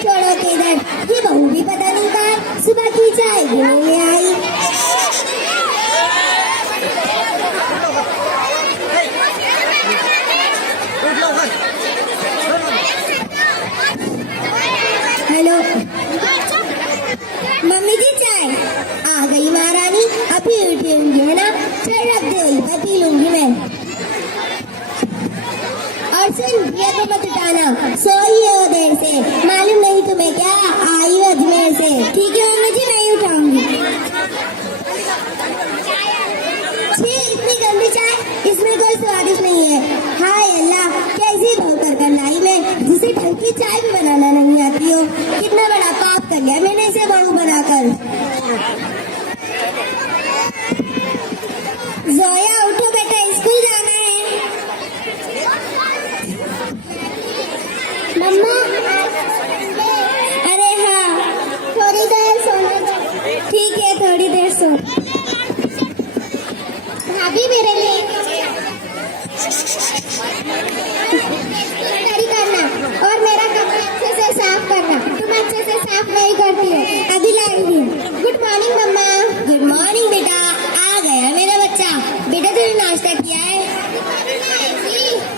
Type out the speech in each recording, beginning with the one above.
छोड़ो के इधर, ये बहू भी पता नहीं कहाँ सुबह की चाय पीने में आई। हेलो मम्मी जी चाय आ गई महारानी, अभी उठी होंगी है ना, चल रख दे वही पर पी लूंगी मैं। और सुन ये तो मत उठाना, सोई है वो देर से, मालूम नहीं तुम्हें क्या, आई हो अजमेर से। ठीक है मम्मी जी नहीं उठाऊंगी। छी इतनी गंदी चाय, इसमें कोई स्वादिष्ट नहीं है। हाय अल्लाह कैसी बहू कर लाई मैं, जिसे ढंग की चाय भी बनाना नहीं आती हो। कितना बड़ा पाप कर लिया मैंने इसे बहू बनाकर। जोया उठो बेटा, स्कूल जाना है। मम्मा अरे हाँ थोड़ी देर सोना। ठीक है थोड़ी देर सो। भाभी मेरे लिए तैयारी करना और मेरा कमरा अच्छे से साफ करना, तुम अच्छे से साफ नहीं करती हो, अभी लाएंगी। गुड मॉर्निंग मम्मा। गुड मॉर्निंग बेटा, आ गया मेरा बच्चा। बेटा तूने नाश्ता किया है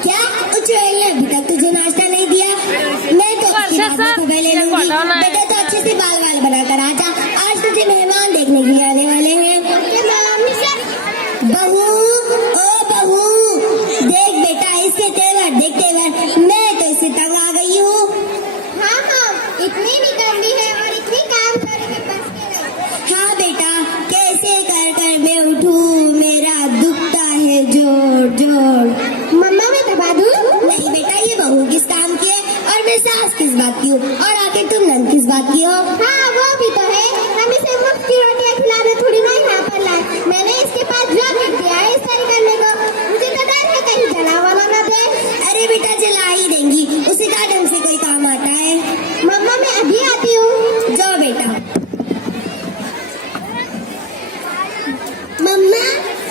क्या? कुछ अभी तक तुझे नाश्ता नहीं दिया? मैं तो खबर ले लूंगी। बेटा तो अच्छे से बाल बाल बना कर आजा, आज तुझे मेहमान देखने के लिए आने वाले हैं। बहू ओ बहू देख बेटा इसके तेवर, देख तेवर, मैं तो इससे तंग आ गई हूँ। हाँ हाँ इतनी निकलनी है और इतनी काम करने बस के। हाँ बेटा कैसे कर कर मैं उठूँ, मेरा दुखता है जोर जोर। मम्मा मैं दबा दूँ? नहीं बेटा ये बहू किस काम की है और मैं सास किस बात की हूँ, और आखिर तुम नंद किस बात की हो? हाँ वो भी तो है, हम इसे मुफ्त की रोटियाँ खिलाने थोड़ी ना यहाँ पर लाए, मैंने इसके पास जो लिख दिया है इस तरह करने को। मुझे तो डर है कहीं जला वाला ना दे। अरे बेटा जला ही देंगी, उसे क्या ढंग से कोई काम आता है। मम्मा मैं अभी आती हूँ। जाओ बेटा। मम्मा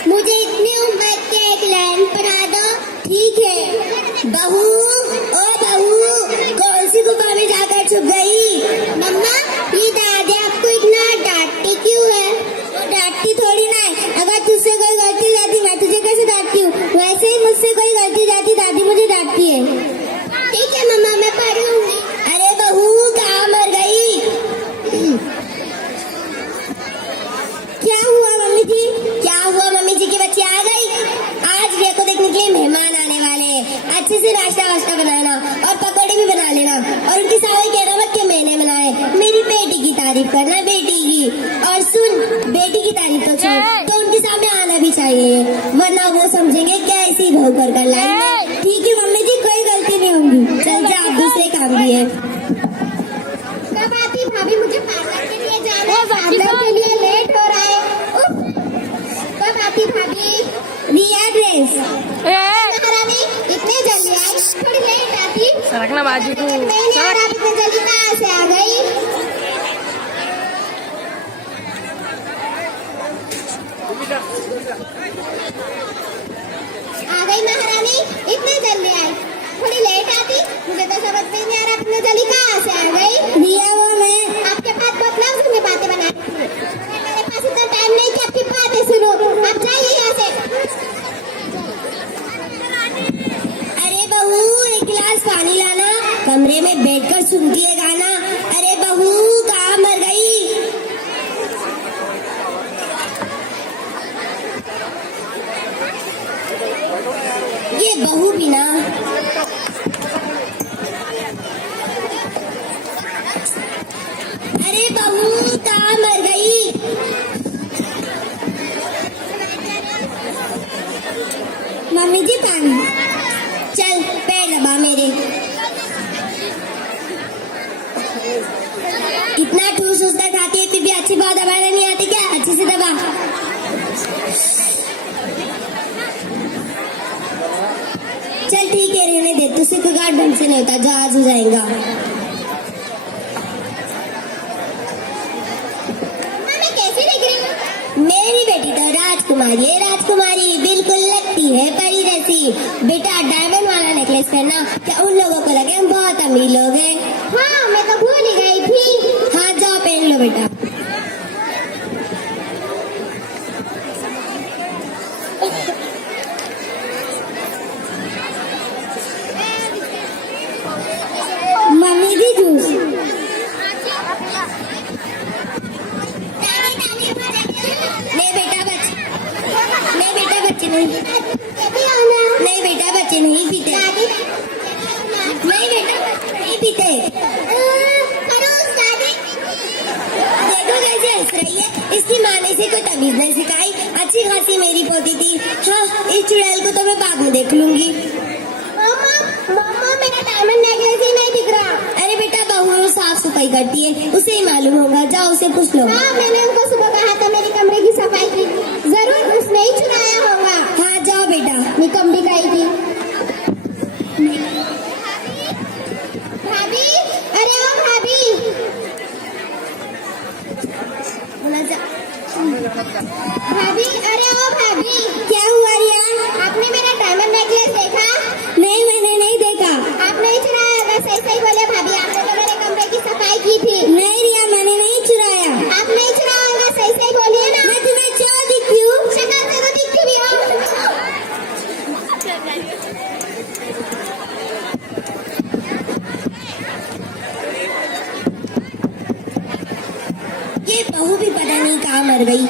मुझे इतनी उम्र के एक लाइन पढ़ा दो। ठीक है। बहू ओ बहू कौन सी गुफा में जाकर छुप गई? मम्मा ये दादी आपको इतना डांटती क्यों है? वो डांटती थोड़ी ना है, अगर तुझसे कोई गलती जाती मैं तुझे कैसे डांटती हूँ, वैसे ही मुझसे कोई गलती जाती दादी मुझे डांटती है। ठीक है मम्मा मैं पढ़ूंगी। अरे बहू कहाँ मर गई? क्या हुआ मम्मी जी? क्या हुआ मम्मी जी की बच्ची आ गई? आज रिया को देखने के लिए मेहमान आने वाले हैं, अच्छे से नाश्ता वाश्ता बनाना और पकौड़े भी बना लेना, और उनके सामने कहना मत कि मैंने बनाए, मेरी बेटी की तारीफ करना बेटी की। और सुन बेटी की तारीफ तो छोड़, तो उनके सामने आना भी चाहिए, वरना वो समझेंगे कैसी बहू कर लाई। ठीक है मम्मी जी कोई गलती नहीं होगी। चल जा आप दूसरे काम भी है। कब आती भाभी? मुझे पार्लर के लिए जाना है, पार्लर के लिए लेट हो रहा है। कब आती भाभी? रिया ड्रेस महारानी इतने जल्दी आई, थोड़ी लेट आती। सरकना बाजू को इतने जल्दी कहाँ से आ गई? आ गई महारानी इतने जल्दी आई, थोड़ी लेट आती। मुझे तो समझ में नहीं आ रहा इतने जल्दी कहाँ से आ गई। रिया वो मैं आपके पास बहुत लफ्ज़ में बातें बनाई थी, मेरे पास इतना टाइम नहीं कि आपकी बातें सुनो। आप जाइए यहाँ से। अरे बहू एक गिलास पानी लाना, कमरे में बैठकर सुनती है गाना। अरे बहू कहाँ मर गई? ये बहू भी ना अरे बहू कहाँ मर गई? मम्मी जी पानी। चल पैर दबा मेरे। इतना ठूस उसका खाती है फिर भी अच्छी बात दबाना नहीं आती क्या? अच्छे से दबा। चल ठीक है रहने दे, तुझसे कोई गार्ड ढंग से नहीं होता, जहाज हो जाएगा। मैं कैसी दिख रही हूँ? मेरी बेटी तो राजकुमारी है, राजकुमारी बिल्कुल लगती है परी जैसी। बेटा डायमंड वाला नेकलेस पहनना, क्या उन लोगों को लगे हम बहुत अमीर लोग हैं? हाँ मैं तो भूल ही गई थी। हाँ जाओ पहन लो बेटा। मम्मी दी जूस। नहीं बेटा बच्चे नहीं बेटा बच्चे नहीं पीते। नहीं बेटा नहीं पीते। देखो कैसे हंस रही है, इसकी माँ ने इसे कोई तमीज नहीं सिखाई। अच्छी खासी मेरी पोती थी। हाँ इस चुड़ैल को तो मैं बाद में देख लूंगी। मम्मा मेरा डायमंड नेकलेस ही नहीं दिख रहा। अरे बेटा बहू साफ सफाई करती है, उसे ही मालूम होगा, जाओ उसे पूछ लो। हाँ मैंने उनको सुबह कहा था मेरे कमरे की सफाई की, जरूर उसने ही चुराया होगा। हाँ जाओ बेटा। निकम्मी गई थी। भाभी अरे ओ भाभी। भाभी अरे ओ भाभी। क्या हुआ रिया? आपने मेरा डायमंड नेकलेस देखा? नहीं मैंने नहीं देखा। आप नहीं चुराया होगा, सही सही बोले भाभी, आपने तो मेरे कमरे की सफाई की थी। नहीं रिया मैंने नहीं चुराया। आप नहीं चुराया होगा, सही सही बोलिए ना। मैं तुम्हें क्यों दिखती हूँ? शक्ल से तो दिखती भी हो। ये बहू भी पता नहीं कहाँ मर गई।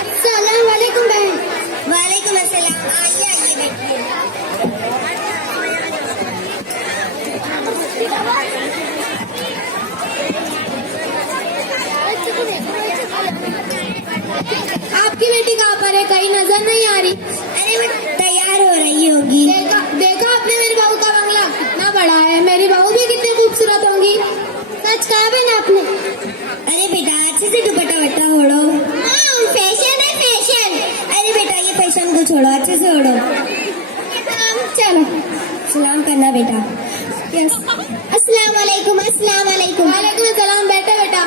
अस्सलाम वालेकुम बहन। वालेकुम अस्सलाम। आइए आइए बैठिए। आपकी बेटी कहाँ पर है? कहीं नजर नहीं आ रही। अरे वो तैयार हो रही होगी। देखा आपने मेरी बहू का बंगला कितना बड़ा है? मेरी बहू भी कितनी खूबसूरत होंगी। सच कहा बहन आपने। अरे बेटा अच्छे से दुपट्टा वट्टा ओढ़ो। फैशन है फैशन। अरे बेटा ये फैशन को छोड़ो, अच्छे से ओढ़ो। चलो सलाम करना बेटा। यस अस्सलाम वालेकुम। अस्सलाम वालेकुम। वालेकुम अस्सलाम। बैठो बेटा।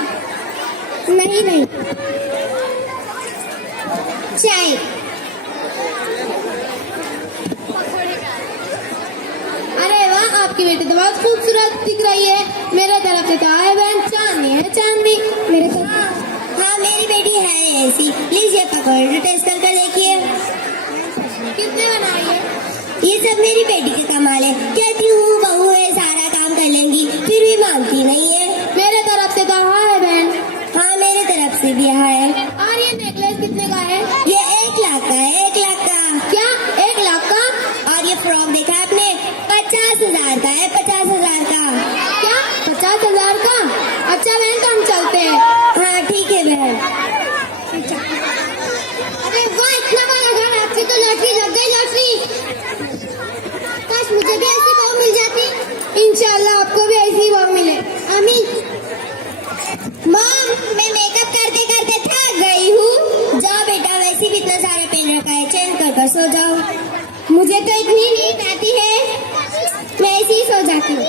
नहीं नहीं चाय। अरे वाह आपकी बेटी तो बहुत खूबसूरत दिख रही है। मेरे तरफ से तो है बहन, चांदी है चांदी। मेरे तरफ हाँ मेरी बेटी है ऐसी। लीजिए पकड़ टेस्ट करके देखिए। कितने बनाई है? ये सब मेरी बेटी के कमाल है। कहती हूँ बहू है सारा काम कर लेंगी, फिर भी मानती नहीं है। मेरे तरफ से तो है बहन। हाँ मेरे तरफ से भी है। और ये नेकलेस कितने का है? ये 1 लाख का है। 1 लाख का। क्या 1 लाख का? और ये फ्रॉक देखा आपने? 50,000 का है। 50,000 का। क्या 50,000 का? अच्छा बहन तो हम चलते हैं। हाँ ठीक है बहन। अरे वाह इतना बड़ा घर, आपकी तो लॉटरी लग गई। लॉटरी काश मुझे भी ऐसी बहू मिल जाती। इंशाल्लाह आपको भी ऐसी बहू मिले। आमीन। मॉम मैं मेकअप करते करते थक गई हूँ। जाओ बेटा, वैसे भी इतना सारा पहन रखा है, चेंज कर सो जाओ। मुझे तो इतनी नींद आती है, मैं ऐसे ही सो जाती हूँ।